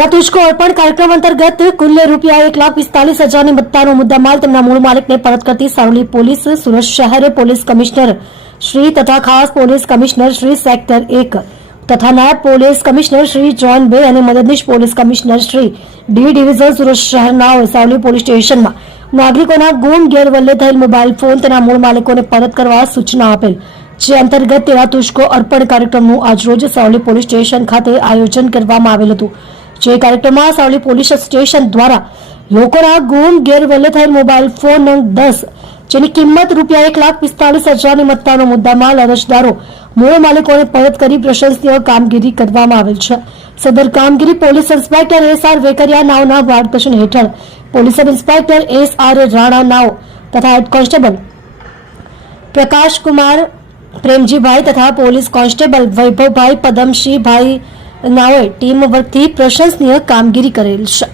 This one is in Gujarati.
तेरा तुझको अर्पण कार्यक्रम अंतर्गत कुल રૂપિયા 1,45,000ની મત્તાનો મુદ્દામાલ તેમના મૂળ માલિકને પરત કરતી સારોલી પોલીસ સુરત શહેર પોલીસ કમિશનર શ્રી તથા ખાસ પોલીસ કમિશનર શ્રી સેક્ટર 1 તથા નાયબ પોલીસ કમિશનર શ્રી જોન બે અને મદદનીશ police commissioner Shri D division Surat શહેરના સારોલી પોલીસ સ્ટેશનમાં નાગરિકોના ગુમ ગેરવલ્લે થયેલ મોબાઈલ ફોન તેના મૂળ માલિકોને પરત કરવા સૂચના આપેલ, જે અંતર્ગત તેરા તુझको અર્પણ કાર્યક્રમનું આજરોજ સારોલી પોલીસ સ્ટેશન ખાતે આયોજન કરવામાં આવેલ હતું। જે કાર્યક્રમમાં સારોલી પોલીસ સ્ટેશન દ્વારા લોકોના ગુમ ગેરવલ્લે થયેલ મોબાઈલ ફોન નંગ 10 જેની કિંમત રૂપિયા 1,45,000ની મત્તાનો મુદ્દામાલ અરજદારો મૂળ માલિકોને પરત કરી પ્રશંસનીય કામગીરી કરવામાં આવેલ છે। સદર કામગીરી પોલીસ ઇન્સ્પેક્ટર એસ.આર. વેકરિયા નાવના માર્ગદર્શન હેઠળ પોલીસ સબ ઇન્સ્પેક્ટર એસ.આર. રાણા નાવ તથા હેડ કોન્સ્ટેબલ પ્રકાશ કુમાર પ્રેમજીભાઈ તથા પોલીસ કોન્સ્ટેબલ વૈભવભાઈ પદમસિંહભાઈ નાઓએ ટીમ વર્કથી પ્રશંસનીય કામગીરી કરેલ છે।